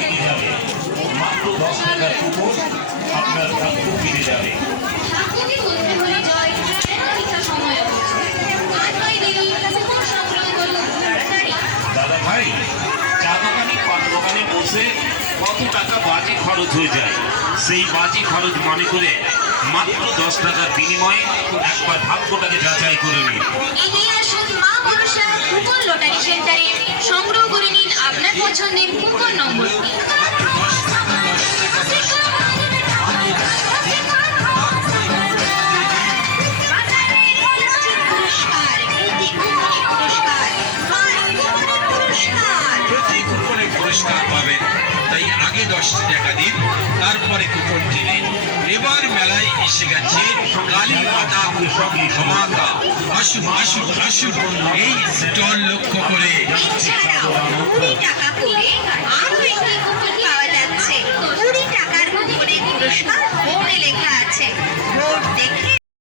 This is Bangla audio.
থেকে যাবে মাত্র 10 টাকার কুপন আপনার ভাগ্য ফিরে যাবে। ভাগ্যকে বলতে হলে জয় কেন মিথ্যা সময় অপচয় আর নয় দেরি কুপন সংগ্রহ করুন তাড়াতাড়ি। দাদা ভাই, চা দোকানে পান দোকানে বসে কত টাকা বাজি খরচ হয়ে যায়, সেই বাজি খরচ মনে করে মাত্র 10 টাকার বিনিময়ে একবার ভাগ্যটাকে যাচাই করে নিন। এগিয়ে আসুন মা মনসা কুপন লটারি সেন্টারে, সংগ্রহ করে নিন আপনার পছন্দের কুপন নম্বরটি। প্রতি কুপনে পুরস্কার পাবেন, তাই আগে 10 টাকা দিন, তারপরে কুপন কিনেন। এবার মেলায় এসে গেছে কালী মাতা ধামাকা। আসুন আসুন আসুন এই স্টল লক্ষ্য করে। এছাড়াও 20 টাকা করে আরো একটি কুপন পাওয়া যাচ্ছে। 20 টাকার কুপনের পুরস্কার